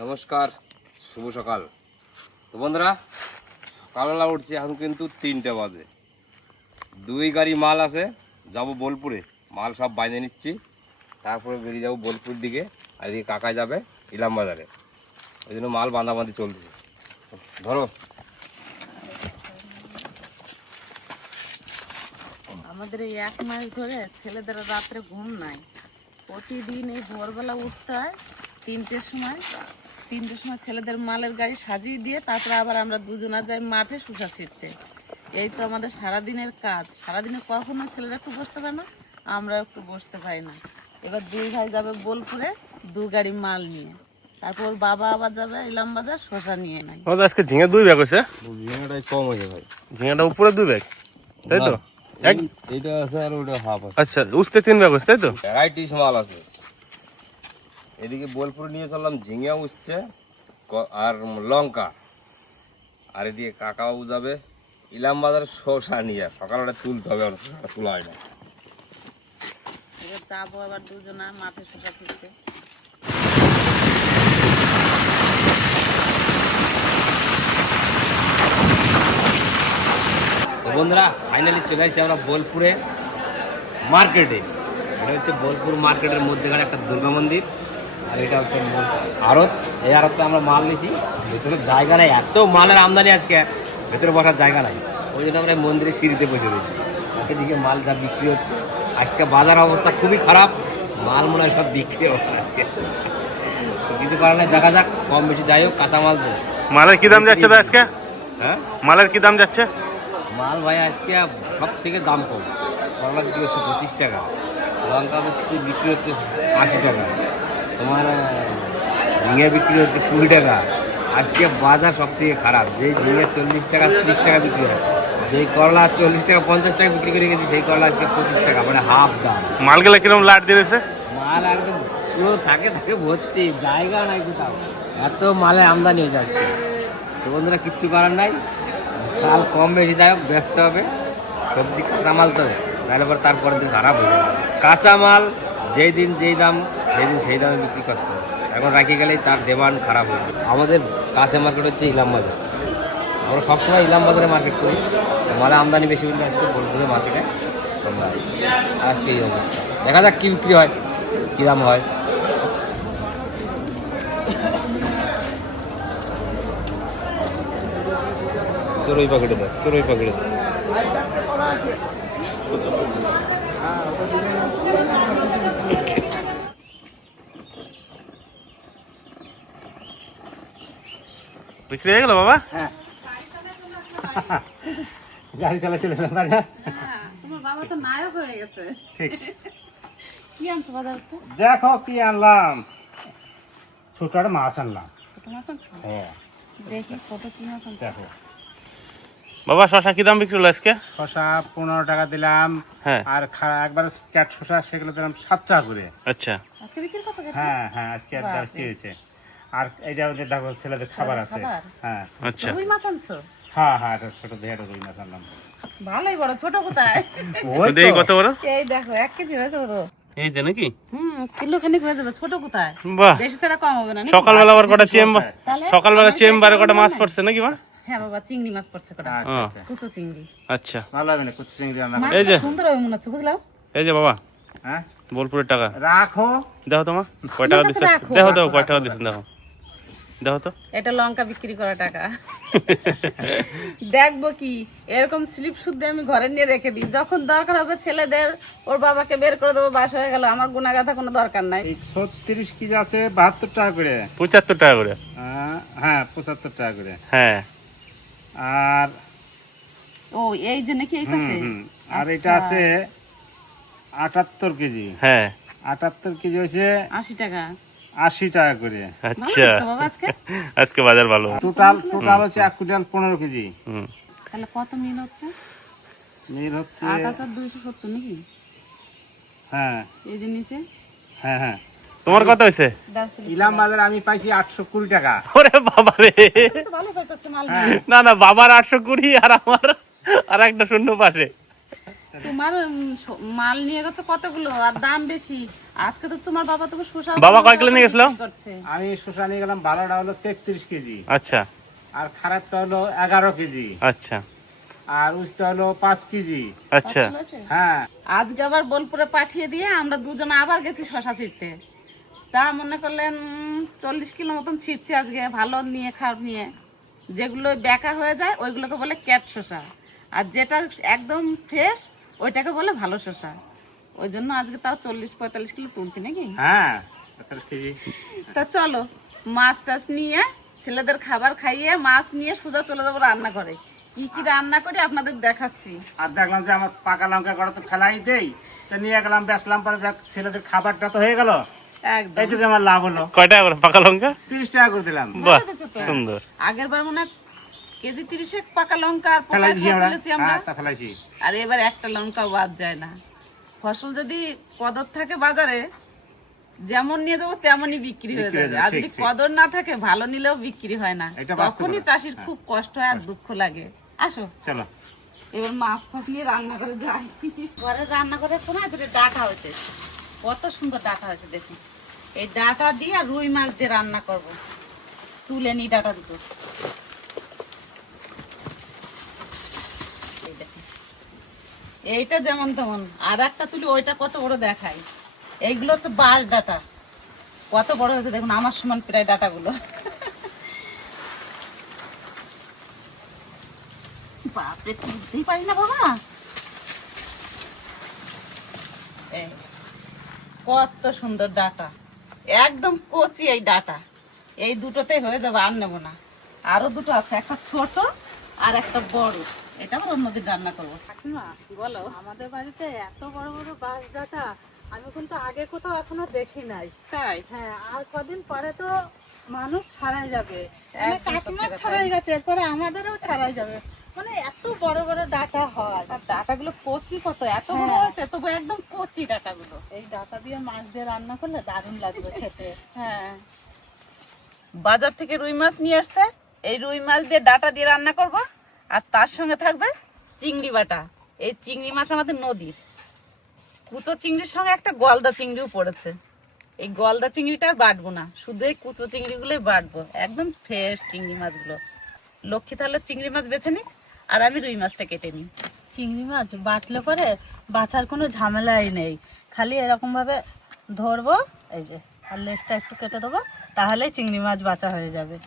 নমস্কার, শুভ সকাল। তো বন্ধুরা, সকালবেলা উঠছে, এখন কিন্তু 3টে বাজে। 2 গাড়ি মাল আছে, যাব বোলপুরে। মাল সব বাইনে নিচ্ছি, তারপরে বেরিয়ে যাবো বোলপুর দিকে। আর এদিকে কাকা যাবে ইলাম বাজারে, ওই জন্য মাল বাঁধাবাঁধি চলছে। ধরো, আমাদের এই 1 মাস ধরে ছেলেদের রাত্রে ঘুম নাই। প্রতিদিন এই ভোরবেলা উঠতে হয় 3টের সময়। 3টের সময় ছেলেদের মালের গাড়ি সাজিয়ে দিয়ে তারপরে আবার আমরা দুজনা যাই মাঠে শুষা ছিটতে। এই তো আমাদের সারাদিনের কাজ। সারাদিনে কখনো ছেলেরা একটু বসতে পারে না, আমরা একটু বসতে পারি না। এবার 2 ভাই যাবে বোলপুরে 2 গাড়ি মাল নিয়ে, তারপর বাবা আবার যাবে ইলাম বাজার শসা নিয়ে নাই। আজকে ঝিঙে 2 ব্যাগ হয়েছে। ঝিঙাটাই কম হয়েছে ভাই, ঝিঙেটা উপরে 2 ব্যাগ, তাই তো? এইটা আছে আর ওটা হাফ আছে। আচ্ছা, উস্তে 3 ব্যাগ হয়েছে, তাই তো? ভ্যারাইটিস মাল আছে। এদিকে বোলপুর নিয়ে চললাম ঝিঙে উঠছে আর লঙ্কা, আর এদিকে কাকাবাবু যাবে ইলাম বাজার শসা নিয়ে। সকালবেলা তুলতে হবে, তোলা হয় না। এবার যাবো আবার দুজনা মাঠে শসা ছিটতে। তো বন্ধুরা, ফাইনালি চলে আসছি আমরা বোলপুরে মার্কেটে। এটা হচ্ছে বোলপুর মার্কেটের মধ্যেখানে একটা দুর্গা মন্দির, আর এটা হচ্ছে আড়ত। এই আড়তে আমরা মাল নিয়েছি। ভেতরে জায়গা নেই, এত মালের আমদানি আজকে, ভেতরে বসার জায়গা নাই। ওই জন্য আমরা এই মন্দিরের সিঁড়িতে বসে রয়েছি। এদিকে মাল যা বিক্রি হচ্ছে, আজকে বাজার অবস্থা খুবই খারাপ। মাল মনে হয় সব বিক্রি হবে আজকে। তো কিছু কারণে দেখা যাক, কম বেশি যাই হোক, কাঁচামাল তো। মালের কি দাম যাচ্ছে তো আজকে? হ্যাঁ, মালের কি দাম যাচ্ছে? মাল ভাই আজকে সব থেকে দাম কম। করলা বিক্রি হচ্ছে 25 টাকা, লঙ্কা বিক্রি হচ্ছে 80 টাকা, তোমার ঝিঙে বিক্রি হচ্ছে 20 টাকা। আজকে বাজার সব থেকে খারাপ। যেই ঝিঙে 40 টাকা 30 টাকা বিক্রি হয়, যেই করলা 40 টাকা 50 টাকা বিক্রি করে গেছি, সেই করলা আজকে 25 টাকা, মানে হাফ দাম। মালগুলো কিরকম লাট দিয়েছে? মাল একদম পুরো থাকে ভর্তি, জায়গা নাই কোথাও, এত মালে আমদানি হয়েছে আজকে। তো বন্ধুরা, কিচ্ছু করার নাই, মাল কম বেশি যাই হোক বেচতে হবে। সবজি কাঁচামাল তো, তারপরের দিন খারাপ হয়ে যাবে। কাঁচামাল যেই দিন যেই দাম, সেই দিন সেই দামে বিক্রি করতে হবে। এখন রাখি গেলেই তার ডিমান্ড খারাপ হয়ে যাবে। আমাদের কাছে মার্কেট হচ্ছে ইলাম বাজার। আমরা সবসময় ইলাম বাজারে মার্কেট করি। মালে আমদানি বেশি বলে আজকে বোলপুরে মার্কেটে তোমরা আজকে এই অবস্থা। দেখা যাক কী বিক্রি হয়, কী দাম হয়। চড়ুই পাখিটা দেখ, চড়ুই পাখিটা দেখ। বিক্রি হয়ে গেল বাবা? হ্যাঁ, গাড়ি চালাচ্ছিল না? তোমার বাবা তো নায়ক হয়ে গেছে। ঠিক। কি আনছো বাজার থেকে? দেখো কি আনলাম, ছোট একটা মাছ আনলাম। ছোট মাছ আনছো? হ্যাঁ, দেখি ছোট কি মাছ আনছো। দেখো বাবা, শশা কি দাম বিক্রি হলো আজকে? শশা 15 টাকা দিলাম। হ্যাঁ। আর একবার চাট শশা, সেগুলো দিলাম 7 টাকা করে। আচ্ছা, আজকে বিক্রি করছো? হ্যাঁ হ্যাঁ, আজকে বাহ, আজকে হয়েছে। আর এইটা ওদের দেখো ছেলেদের খাবার আছে। খাবার? হ্যাঁ আচ্ছা। রুই মাছ আনছো? হ্যাঁ হ্যাঁ, এটা ছোট দিয়ে একটা রুই মাছ আনলাম। ভালোই বড়। ছোট কোথায়? ওই দেখি তো। কত বড়। এই দেখো 1 কেজি হয়ে যাবে তো। এই যে নাকি? কিলো খানিক হয়ে যাবে। ছোট কোথায়? বাহ, বেশি ছাড়া কম হবে না নাকি? সকালবেলা আবার কটা চেম্বার, তাহলে সকালবেলা আমার চেম্বারে কটা মাছ নাই? পড়ছে নাকি মা? হ্যাঁ বাবা, চিংড়ি মাছ পড়ছে কটা। আচ্ছা আচ্ছা, কুচো চিংড়ি। আচ্ছা, ভালো হবে না কুচি চিংড়ি রান্না করে। এই যে। মাছটা সুন্দর হবে মনে হচ্ছে, বুঝলাম। এই যে বাবা, হ্যাঁ, বোলপুরের টাকা রাখো। দেখো তোমার কয় টাকা কাছে দিচ্ছে, রাখো। দেখো দেখো কয় টাকা দিচ্ছেন, দেখো দেখো তো। এটা লঙ্কা বিক্রি করা টাকা। দেখবো কি, এরকম স্লিপ শুদ্ধ আমি ঘরে নিয়ে রেখে দিই, যখন দরকার হবে ছেলেদের ওর বাবাকে বের করে দেবো, বাস হয়ে গেল। আমার গুণাগাথা কোনো দরকার নাই। এই 36 কেজি আছে 72 টাকা করে। 75 টাকা করে। হ্যাঁ 75 টাকা করে। হ্যাঁ। আর ও এই যে নাকি এই পাশে। আর এটা আছে 78 কেজি। হ্যাঁ। 78 কেজি হয়েছে 80 টাকা। 80 টাকা করে। আচ্ছা, ভালো তো বাবা আজকে। আজকে বাজার ভালো। টোটাল হচ্ছে 1 কুইন্টাল 15 কেজি। হুম। তাহলে কত মিল হচ্ছে? মিল হচ্ছে 8270 নাকি? হ্যাঁ এই যে নিচে হ্যাঁ হ্যাঁ। তোমার কত হয়েছে? ইলাম বাজারে আমি পাইছি 820 টাকা। ওরে বাবা রে, তুমি তো ভালো পাইছো আজকে মাল হ্যাঁ। নিয়ে। না না, বাবার 820 আর আমার আর একটা শূন্য পাশে। তোমার মাল নিয়ে গেছো কতগুলো, আর দাম বেশি। আজকে তো তোমার বাবা তোকে শসা বাবা কয় কিলো নিয়ে গেছিল? করছে। আমি শসা নিয়ে গেলাম, ভালোটা হলো 33 কেজি, আচ্ছা আর খারাপটা হলো 11 কেজি, আচ্ছা আর উস্তা হলো 5 কেজি। আচ্ছা হ্যাঁ, আজকে আবার বোলপুরে পাঠিয়ে দিয়ে আমরা দুজনে আবার গেছি শশা ছিঁড়তে। তা মনে করলেন 40 কিলো মতন ছিঁড়ছি আজকে, ভালো নিয়ে খারাপ নিয়ে। যেগুলো বেঁকা হয়ে যায় ওইগুলোকে বলে ক্যাট শসা, আর যেটা একদম ফ্রেশ ওইটাকে বলে ভালো শসা। ওই জন্য আজকে তাও 40-45 কিলো তুলছি নাকি। হ্যাঁ 45 কেজি। তা চলো মাছ টাছ নিয়ে ছেলেদের খাবার খাইয়ে মাছ নিয়ে সোজা চলে যাবো রান্না করে। কি কি রান্না করি আপনাদের দেখাচ্ছি। আর দেখলাম যে আমার পাকা লঙ্কা করা তো ফেলাই দেই, তা নিয়ে গেলাম, বেচলাম, পরে যাক ছেলেদের খাবারটা তো হয়ে গেল, একদম এইটুকু আমার লাভ হলো। কয় টাকা করে পাকা লঙ্কা? 30 টাকা করে দিলাম। বাহ হয়েছে তো। সুন্দর। আগের বার মনে হয় কেজি 30 পাকা লঙ্কা আর পোকা ফেলাই দিছি আমরা, ফেলেছি আমরা। হ্যাঁ তা ফেলাইছি। আর এবার একটা লঙ্কা বাদ যায় না। ফসল যদি কদর থাকে বাজারে, যেমন নিয়ে যাবো তেমনই বিক্রি হয়ে বিক্রি হয়ে যাবে। যাবে, আর ঠিক, যদি ঠিক। কদর না থাকে ভালো নিলেও বিক্রি হয় না। এটা বাস্তব তখনই কথা। চাষির হ্যাঁ। খুব কষ্ট হয় আর দুঃখ লাগে। আসো চলো এবার মাছ টাছ নিয়ে রান্না করে যাই। ঘরে রান্না করার সময় দুটো ডাটা হয়েছে, কত সুন্দর ডাটা হয়েছে দেখুন। এই ডাটা দিয়ে আর রুই মাছ দিয়ে রান্না করব। তুলে নি ডাটা দুটো, এই দেখুন। এইটা যেমন তেমন, আর একটা তুলি ওইটা কত বড় দেখায়। এইগুলো হচ্ছে বাঁশ ডাটা, কত বড় হয়েছে দেখুন, আমার সমান প্রায় ডাটাগুলো। বাপরে তুলতেই পারি না বাবা। এই, কত সুন্দর ডাটা, একদম কচি এই ডাটা। এই দুটোতে হয়ে যাবে, আর নেবো না। আরো দুটো আছে, একটা ছোট আর একটা বড়, এটা আবার অন্যদিন রান্না করবো। বলো। আমাদের বাড়িতে এত বড় বড় বাঁশ ডাঁটা আমি কিন্তু আগে কোথাও এখনো দেখি নাই। তাই হ্যাঁ, আর কদিন পরে তো মানুষ ছাড়াই যাবে, মানে একদম কাকিমা সত্যি কথা। ছাড়াই গেছে, এরপরে আমাদেরও ছাড়াই যাবে। মানে এত বড় বড় ডাঁটা হয়। আর ডাটাগুলো কচি কত, এত বড় হ্যাঁ। হয়েছে তবু একদম কচি ডাটাগুলো। এই ডাঁটা দিয়ে মাছ দিয়ে রান্না করলে দারুণ লাগবে খেতে। হ্যাঁ, বাজার থেকে রুই মাছ নিয়ে আসছে, এই রুই মাছ দিয়ে ডাটা দিয়ে রান্না করব। আর তার সঙ্গে থাকবে চিংড়ি বাটা। এই চিংড়ি মাছ আমাদের নদীর, কুচো চিংড়ির সঙ্গে একটা গলদা চিংড়িও পড়েছে। এই গলদা চিংড়িটা আর বাটবো না, শুধু এই কুচো চিংড়িগুলোই বাটবো, একদম ফ্রেশ চিংড়ি মাছগুলো। লক্ষ্মী তাহলে চিংড়ি মাছ বেছে নিই, আর আমি রুই মাছটা কেটে নিই। চিংড়ি মাছ বাটলে পরে বাছার কোনো ঝামেলাই নেই, খালি এরকম ভাবে ধরবো, এই যে, আর লেজটা একটু কেটে দেবো, তাহলেই চিংড়ি মাছ বাছা হয়ে যাবে।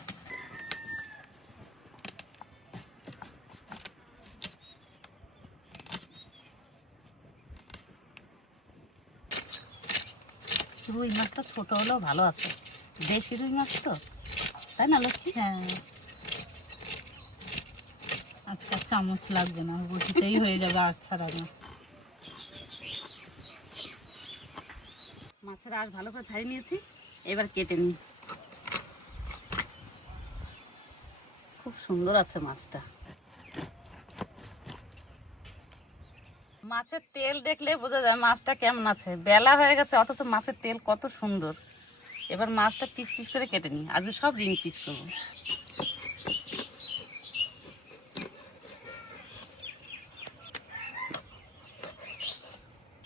রুই মাছটা ছোট হলেও ভালো আছে, দেশি রুই মাছ তো, তাই না লক্ষ্মী? হ্যাঁ, আজকে চামচ লাগবে না, বটিতেই হয়ে যাবে আর ছাড়ানো। মাছের আঁশ ভালো করে ছাড়িয়ে নিয়েছি, এবার কেটে নিই। খুব সুন্দর আছে মাছটা। মাছের তেল দেখলে বোঝা যায় মাছটা কেমন আছে। বেলা হয়ে গেছে অথচ মাছের তেল কত সুন্দর। এবার মাছটা পিস পিস করে কেটে নিই, আজকে সব রিং পিস করবো।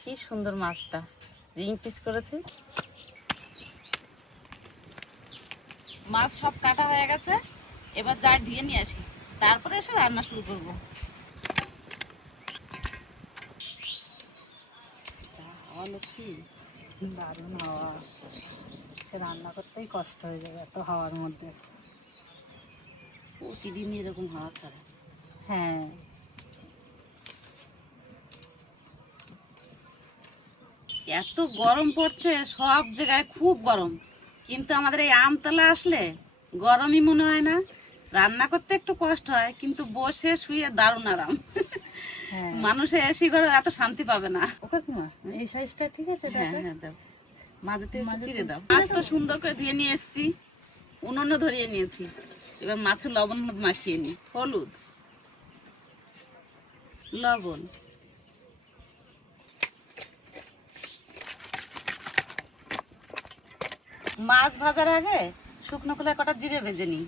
কি সুন্দর মাছটা, রিং পিস করেছি। মাছ সব কাটা হয়ে গেছে, এবার যাই ধুয়ে নিয়ে আসি, তারপরে এসে রান্না শুরু করব। দারুণ হাওয়া, সে রান্না করতেই কষ্ট হয়ে যাবে এত হাওয়ার মধ্যে। প্রতিদিন এরকম হাওয়া ছাড়ে। হ্যাঁ, এত গরম পড়ছে, সব জায়গায় খুব গরম, কিন্তু আমাদের এই আমতলা আসলে গরমই মনে হয় না। রান্না করতে একটু কষ্ট হয়, কিন্তু বসে শুয়ে দারুণ আরাম। হ্যাঁ। মানুষে এসি ঘরে এত শান্তি পাবে না। ও কাকিমা, এই সাইজটা ঠিক আছে? হ্যাঁ হ্যাঁ দাও, মাঝেতে একটু চিড়ে দাও। মাছ তো সুন্দর করে ধুয়ে নিয়ে এসেছি, উনুনে ধরিয়ে নিয়েছি। এবার মাছের লবণ হলুদ মাখিয়ে নিই। হলুদ, লবণ, মাছ ভাজার আগে শুকনো খোলায় কটা জিরে ভেজে নিই।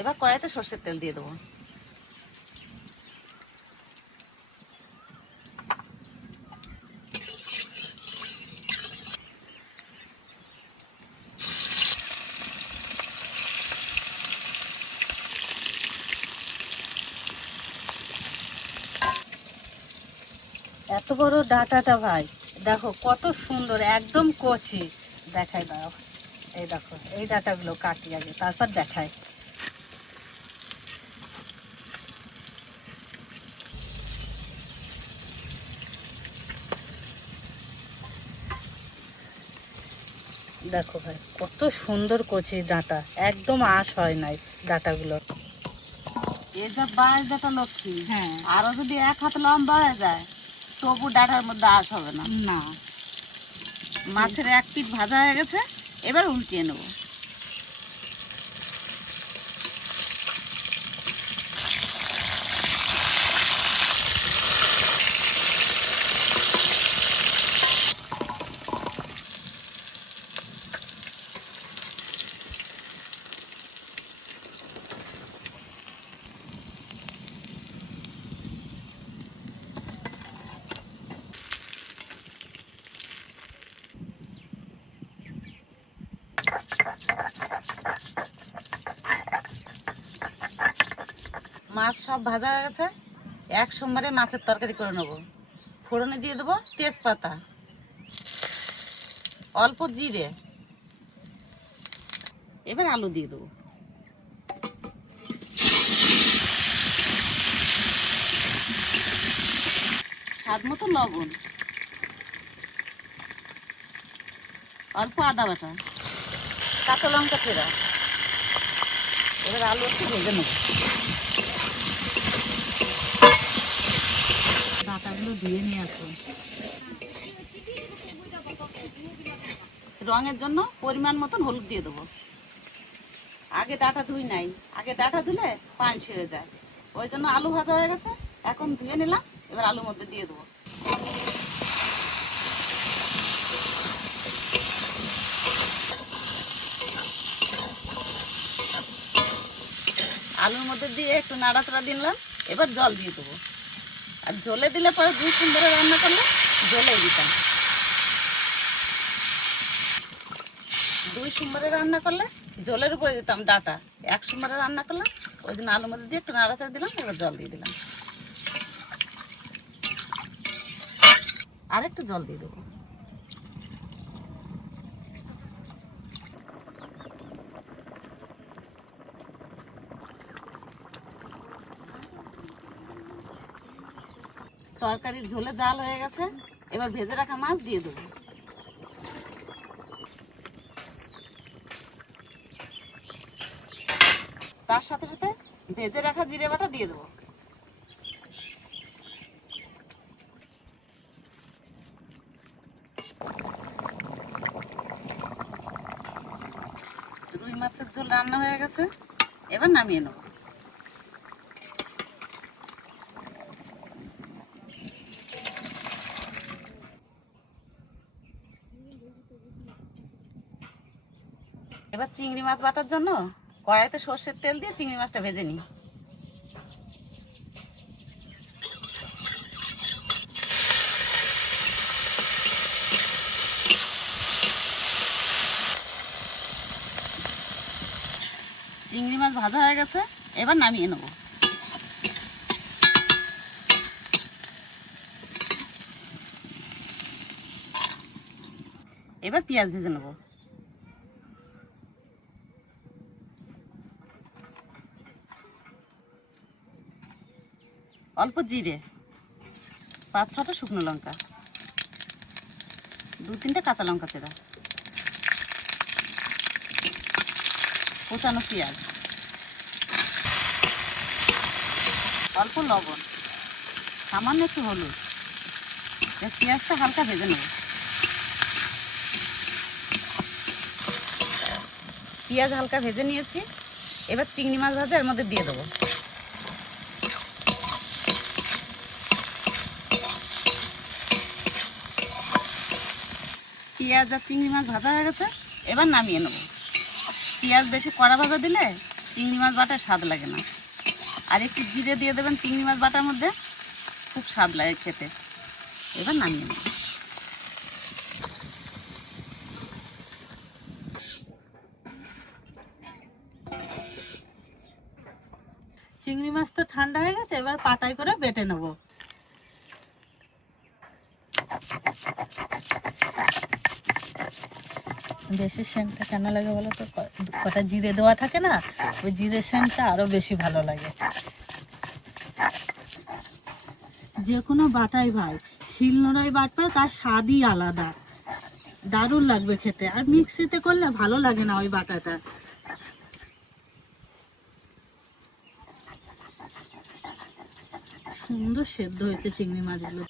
এবার কড়াইতে সর্ষের তেল দিয়ে দেবো। এত বড় ডাঁটাটা ভাই, দেখো কত সুন্দর, একদম কচি। দেখাই দাও, এই দেখো এই ডাঁটাগুলো কাটি আগে, তারপর দেখাই। দেখো ভাই কত সুন্দর কচি ডাঁটা, একদম আঁশ হয় নাই ডাঁটাগুলো। এই যা বাঁশ ডাঁটা লক্ষ্মী, হ্যাঁ। আরো যদি 1 হাত লম্বা হয়ে যায় তবু ডাঁটার মধ্যে আঁশ হবে না। না, মাছের 1 পিঠ ভাজা হয়ে গেছে, এবার উল্টিয়ে নেব। মাছ সব ভাজা হয়ে গেছে, এক সোমবারে মাছের তরকারি করে নেব। ফোড়নে দিয়ে দেবো তেজপাতা, অল্প জিরে, এবার আলু দিয়ে দেবো। স্বাদ মতো লবণ, অল্প আদা বাটা, কাঁচা লঙ্কা ফেরা। এবার আলু একটু ভেজে নেব। ডাঁটাগুলো ধুয়ে নিয়ে আসো। রঙের জন্য পরিমাণ মতন হলুদ দিয়ে দেবো। আগে ডাঁটা ধুই নাই, আগে ডাঁটা ধুলে পানি ছেড়ে যায়, ওই জন্য আলু ভাজা হয়ে গেছে, এখন ধুয়ে নিলাম, এবার আলুর মধ্যে দিয়ে দেবো। আলুর মধ্যে দিয়ে একটু নাড়াচাড়া দিলাম, এবার জল দিয়ে দেবো। আর ঝোলে দিলে পরে 2 সোমবারে রান্না করলে ঝোলে দিতাম। 2 সোমবারে রান্না করলে ঝোলের উপরে দিতাম ডাঁটা, 1 সোমবারে রান্না করলাম, ওই দিন আলুর মধ্যে দিয়ে একটু নাড়াচাড়া দিলাম, এবার জল দিয়ে দিলাম। আর একটু জল দিয়ে দেবো। তরকারির ঝোলে জাল হয়ে গেছে, এবার ভেজে রাখা মাছ দিয়ে দেবো। তার সাথে সাথে ভেজে রাখা জিরে বাটা দিয়ে দেবো। রুই মাছের ঝোল রান্না হয়ে গেছে, এবার নামিয়ে নেব। এবার চিংড়ি মাছ বাটার জন্য কড়াইতে সর্ষের তেল দিয়ে চিংড়ি মাছটা ভেজে নিই। চিংড়ি মাছ ভাজা হয়ে গেছে, এবার নামিয়ে নেব। এবার পেঁয়াজ ভেজে নেব। অল্প জিরে, 5-6টা শুকনো লঙ্কা, 2-3টে কাঁচা লঙ্কা চেরা, কোচানো পেঁয়াজ, অল্প লবণ, সামান্য একটু হলুদ। পেঁয়াজটা হালকা ভেজে নেব। পেঁয়াজ হালকা ভেজে নিয়েছি, এবার চিংড়ি মাছ ভাজা এর মধ্যে দিয়ে দেবো। পেঁয়াজ আর চিংড়ি মাছ ভাজা হয়ে গেছে, এবার নামিয়ে নেব। পেঁয়াজ বেশি কড়া ভাজা দিলে চিংড়ি মাছ বাটায় স্বাদ লাগে না। আর একটু জিরে দিয়ে দেবেন চিংড়ি মাছ বাটার মধ্যে, খুব স্বাদ লাগে খেতে। এবার নামিয়ে নেবেন। চিংড়ি মাছ তো ঠান্ডা হয়ে গেছে, এবার পাটায় করে বেটে নেবো। বেশি সেন্টটা কেন লাগে বলো তো, কটা জিরে দেওয়া থাকে না, ওই জিরে সেন্টটা আরো বেশি ভালো লাগে। যে কোনো বাটাই ভাই, শিলনোড়ায় বাটবে তার স্বাদই আলাদা, দারুণ লাগবে খেতে। আর মিক্সিতে করলে ভালো লাগে না ওই বাটাটা। সুন্দর সেদ্ধ হয়েছে চিংড়ি মাছগুলো।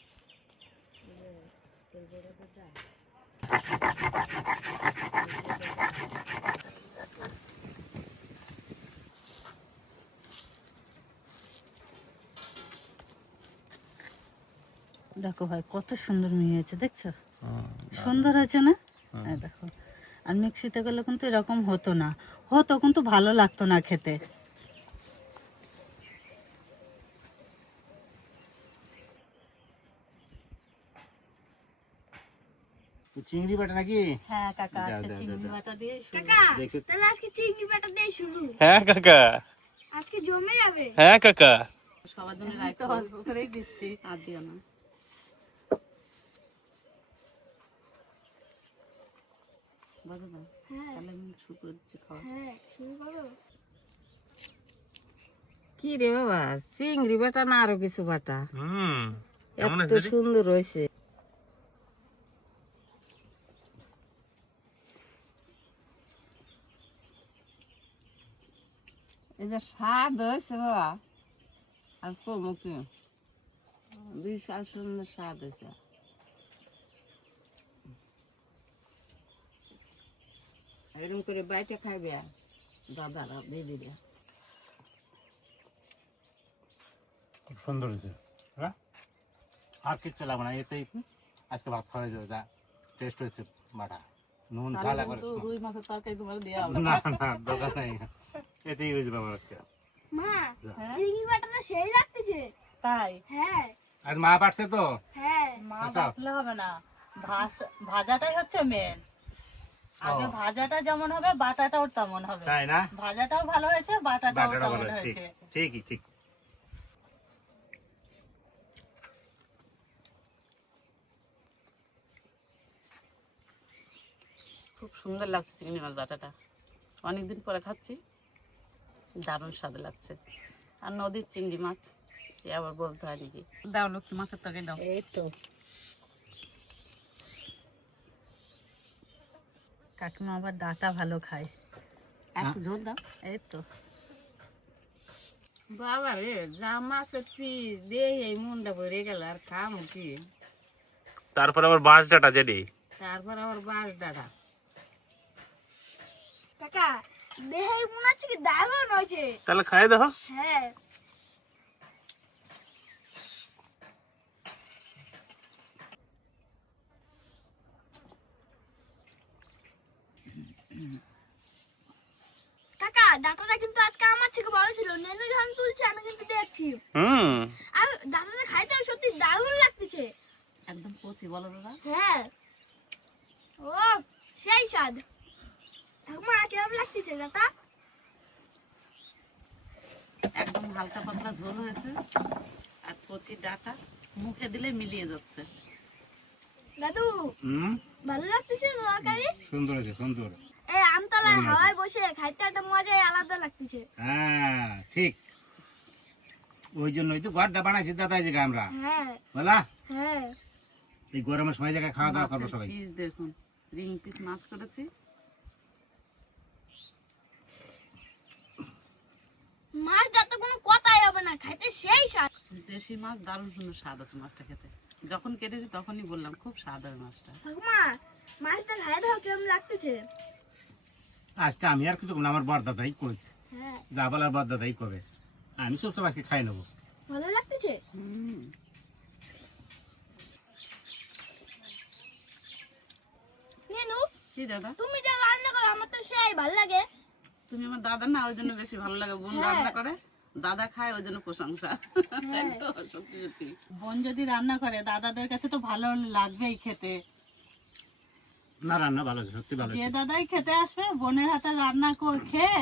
দেখো ভাই কত সুন্দর মিহিয়েছে, দেখছো সুন্দর হয়েছে না? এই দেখো, আর মিক্সিতে করলে কিন্তু এরকম হতো না, হতো কিন্তু ভালো লাগতো না খেতে। তো চিংড়ি বাটা নাকি? হ্যাঁ কাকা, দাও, আজকে দাও, চিংড়ি দাও। মাটা দিয়ে শুরু। দেখে তাহলে আজকে চিংড়ি বাটা দিয়ে শুরু, হ্যাঁ কাকা, আজকে জমে যাবে। হ্যাঁ কাকা। সবার জন্য আমি তো অল্প করেই দিচ্ছি। আর দিও না। বুঝো তো? হ্যাঁ তাহলে আমি শুরু করে দিচ্ছি খাওয়া। হ্যাঁ শুরু করো। কি রে বাবা, চিংড়ি বাটা না আরো কিছু বাটা? কেমন এত হয়েছে? সুন্দর হয়েছে। এই যে স্বাদ হয়েছে বাবা, আর কমো কি, বিশাল সুন্দর স্বাদ হয়েছে। এরকম করে বাইটে খাইবে দাদারা দিদিরা। খুব সুন্দর হয়েছে। হ্যাঁ, আর কিচ্ছু লাগবে না, এতেই আজকে ভাত খাওয়া যাবে। যা টেস্ট হয়েছে বাটা, নুন ঝাল একবার। রুই মাছের তরকারি তোমার দেওয়া হবে। না না, দরকার নেই, এতেই হয়ে যাবে আমার আজকে। মা চিংড়ি বাটাটা সেই লাগতেছে। তাই? হ্যাঁ আজ মা পাঠছে তো। হ্যাঁ মা আচ্ছা। বাটলে হবে না, ভাজাটাই হচ্ছে মেন। আগে ও। ভাজাটা যেমন হবে বাটাটাও তেমন হবে। তাই না? ভাজাটাও ভালো হয়েছে, বাটাটাও বাটাটা তেমন ভালো হয়েছে, ঠিক হয়েছে। ঠিকই ঠিক। খুব সুন্দর লাগছে চিংড়ি মাছ বাটাটা, অনেকদিন পরে খাচ্ছি, দারুণ স্বাদ লাগছে। আর নদীর চিংড়ি মাছ, এ আবার বলতে হয় নাকি। দাও লক্ষ্মী মাছের তরকারি দাও। এই তো কাকিমা আবার ডাটা ভালো খায়। একটু ঝোল দাও। এই তো বাবা রে, যা মাছের পিস দিয়ে এই মনটা ভরে গেল, আর খামো কি। তারপর আবার বাঁশ ডাটা যেটি। তারপর আবার বাঁশ ডাঁটা। কাকা দেহে মনে হচ্ছে কি দারুণ হয়েছে। তাহলে খাই দেখো। হ্যাঁ কাকা ডাটাটা কিন্তু আজকে আমার থেকে বড় ছিল। নেনু যখন তুলছে আমি কিন্তু দেখছি, আর ডাটাটা খাইতে সত্যি দারুণ লাগতেছে। একদম কচি, বলো দাদা। হ্যাঁ ও সেই স্বাদ। ঠাকুমা কেমন লাগতেছে ডাটা? একদম হালকা পাতলা ঝোল হয়েছে, আর কচি ডাঁটা মুখে দিলে মিলিয়ে যাচ্ছে। দাদু ভালো লাগতেছে তরকারি? সুন্দর হয়েছে, সুন্দর। এই আমতলায় হাওয়ায় বসে খাইতে একটা মজাই আলাদা লাগতেছে। হ্যাঁ ঠিক, ওই জন্যই তো ঘরটা বানাইছি দাদা এই জায়গায় আমরা, হ্যাঁ বলা হ্যাঁ এই গরমের সময় জায়গায় খাওয়া দাওয়া করবো সবাই। পিস দেখুন, রিং পিস মাছ করেছি। মাছ যাতে কোনো কথাই হবে না, খাইতে সেই স্বাদ। দেশি মাছ, দারুণ সুন্দর স্বাদ আছে মাছটা খেতে। যখন কেটেছি তখনই বললাম খুব স্বাদ হয় মাছটা। ঠাকুমা মাছটা খাই দাও কেমন লাগতেছে? আজকে আমি আর কিছু করবো না, আমার বর দাদাই কই, হ্যাঁ যা বলার বর দাদাই করবে, আমি সব আজকে খাই নেবো। ভালো লাগতেছে। নেনু কি দাদা? তুমি যা রান্না করো আমার তো সেই ভালো লাগে। তুমি আমার দাদা না, ওই জন্য বেশি ভালো লাগে। বোন রান্না করে, দাদা খায়, ওই জন্য প্রশংসা। তাই তো? সত্যি সত্যি। বোন যদি রান্না করে দাদাদের কাছে তো ভালো লাগবেই খেতে। না রান্না ভালো আছে, সত্যি ভালো যে আছে। দাদাই খেতে আসবে বোনের হাতে রান্না খেয়ে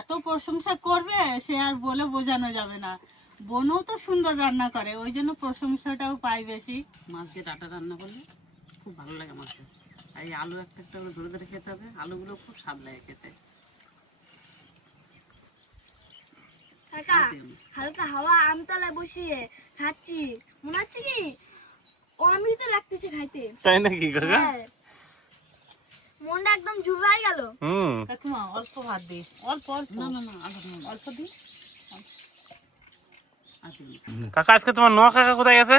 এত প্রশংসা করবে, সে আর বলে বোঝানো যাবে না। বোনও তো সুন্দর রান্না করে, ওই জন্য প্রশংসাটাও পাই বেশি। মাছ দিয়ে ডাটা রান্না করলে খুব ভালো লাগে মাছটা। আর এই আলু একটা একটা করে ধরে ধরে খেতে হবে, আলুগুলো খুব স্বাদ লাগে খেতে। কাকা হালকা হাওয়া আমতলায় বসিয়ে খাচ্ছি, মনে হচ্ছে কি ও আমি তো লাগতেছে খাইতে। তাই নাকি কাকা? হ্যাঁ, মনটা একদম জুড়াই গেল। কাকিমা অল্প ভাত দিই, অল্প অল্প। না না না, অল্প দিই। কাকা আজকে তোমার নোয়া কাকা কোথায় গেছে?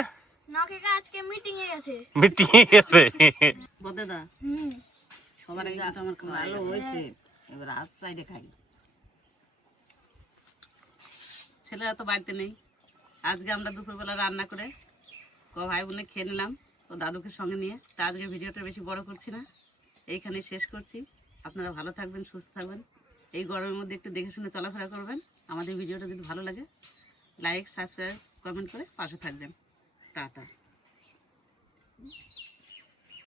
নকেকা আজকে মিটিং এ গেছে। মিটিং এ গেছে। বদেদা, সবার আগে কিন্তু আমার ভালো হয়েছে। এবার আউটসাইডে খাই। ছেলেরা তো বাড়িতে নেই। আজকে আমরা দুপুরবেলা রান্না করে ভাই বোনে খেয়ে নিলাম ও দাদুকে সঙ্গে নিয়ে। তা আজকে ভিডিওটা বেশি বড় করছি না, এইখানে শেষ করছি। আপনারা ভালো থাকবেন, সুস্থ থাকবেন। এই গরমের মধ্যে একটু দেখে শুনে চলাফেরা করবেন। আমাদের ভিডিওটা যদি ভালো লাগে লাইক, সাবস্ক্রাইব, কমেন্ট করে পাশে থাকবেন। টাটা।